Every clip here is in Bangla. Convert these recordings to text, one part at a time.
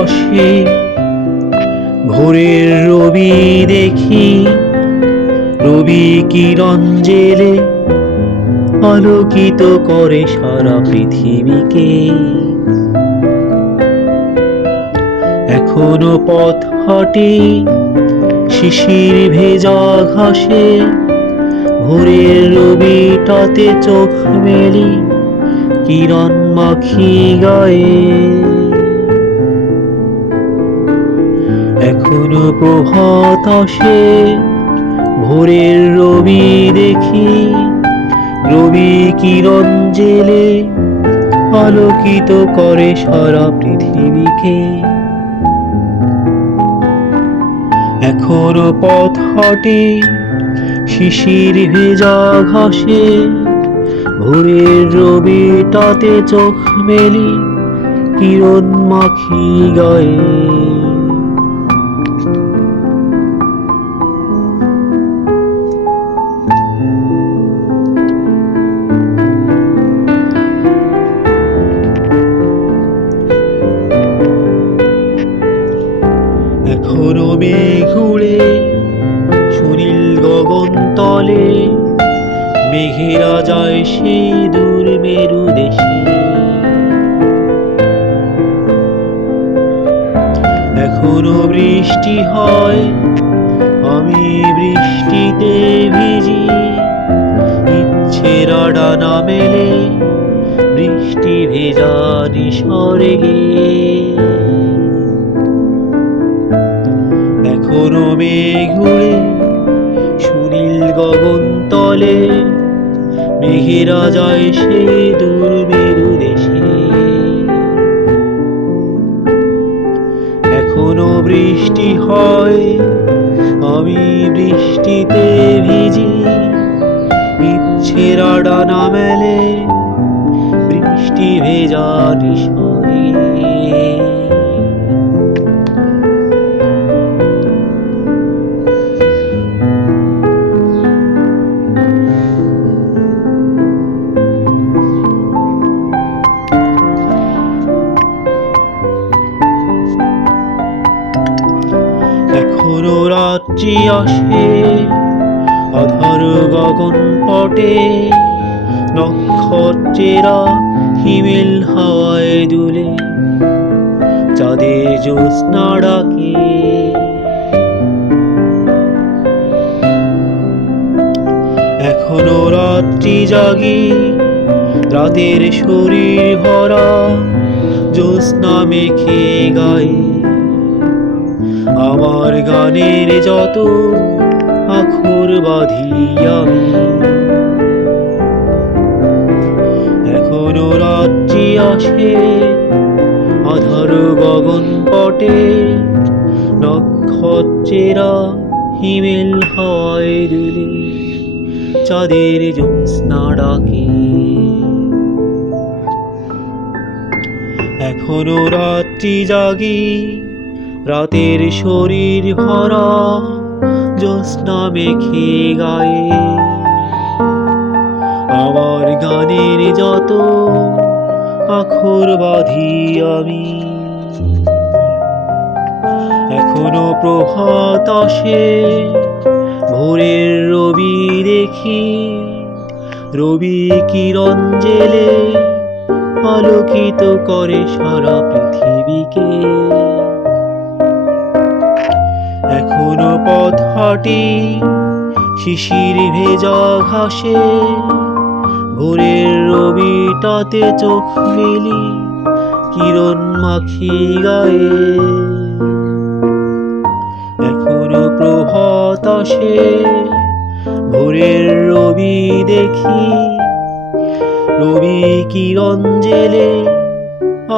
আসে, ভোরের রবি দেখি, রবি কিরণ জেলে আলোকিত করে সারা পৃথিবীকে। এখনো পথ হাঁটি শিশির ভেজা ঘাসে, ভোরের রবিটাতে চোখ মেলি কিরণ মাখি গায়ে। এখনো প্রভাত আসে, ভোরের রবি দেখি, রবি কিরণ জেলে আলোকিত করে সারা পৃথিবীকে। এখনো পথ হাঁটি শিশির ভেজা ঘাসে, ভোরের রবিটাতে চোখ মেলি কিরণ মাখি গায়ে। এখনো মেঘ উড়ে সুনীল গগন তলে, মেঘেরা যায় সেই দূর মেরু দেশে। এখনো বৃষ্টি হয়, আমি বৃষ্টিতে ভিজি, ইচ্ছেরা ডানা মেলে বৃষ্টি ভেজা নিসর্গে। এখনো মেঘ উড়ে সুনীল গগন তলে, মেঘেরা যায় সেই দূর মেরু দেশে। এখনো বৃষ্টি হয়, আমি বৃষ্টিতে ভিজি, ইচ্ছেরা ডানা মেলে বৃষ্টি ভেজা নিসর্গে। এখনো রাত্রি আসে, আধার গগন পটে, নক্ষত্রেরা হিমেল হাওয়ায় দুলে চাঁদের জ্যোৎস্না ডাকে। এখনো রাত্রি জাগি, রাতের শরীর ভরা জ্যোৎস্না মেখে গায়ে। আমার গানের যত আখর বাঁধি আমি, এখনো রাত্রি আসে, আধার গগন পটে, নক্ষত্রেরা হিমেল হাওয়ায় দুলে চাঁদের জ্যোৎস্না ডাকে। এখনো রাত্রি জাগি, রাতের শরীর ভরা জ্যোৎস্না মেখে গায়ে। আমার গানের যত আখর বাঁধি আমি, এখনো প্রভাত আসে, ভোরের রবি দেখি, রবি কিরণ জেলে আলোকিত করে সারা পৃথিবীকে। এখনো পথ হাঁটি শিশির ভেজা ঘাসে, ভোরের রবিটাতে চোখ মেলি কিরণ মাখি গায়ে। এখনো প্রভাত আসে, ভোরের রবি দেখি, রবি কিরণ জেলে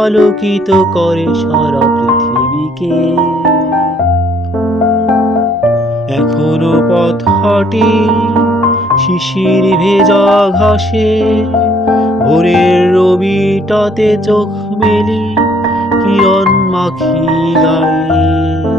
আলোকিত করে সারা পৃথিবীকে। এখনো পথ হাঁটি শিশির ভেজা ঘাসে, ভোরের রবিটাতে চোখ মেলি কিরণ মাখি গায়ে।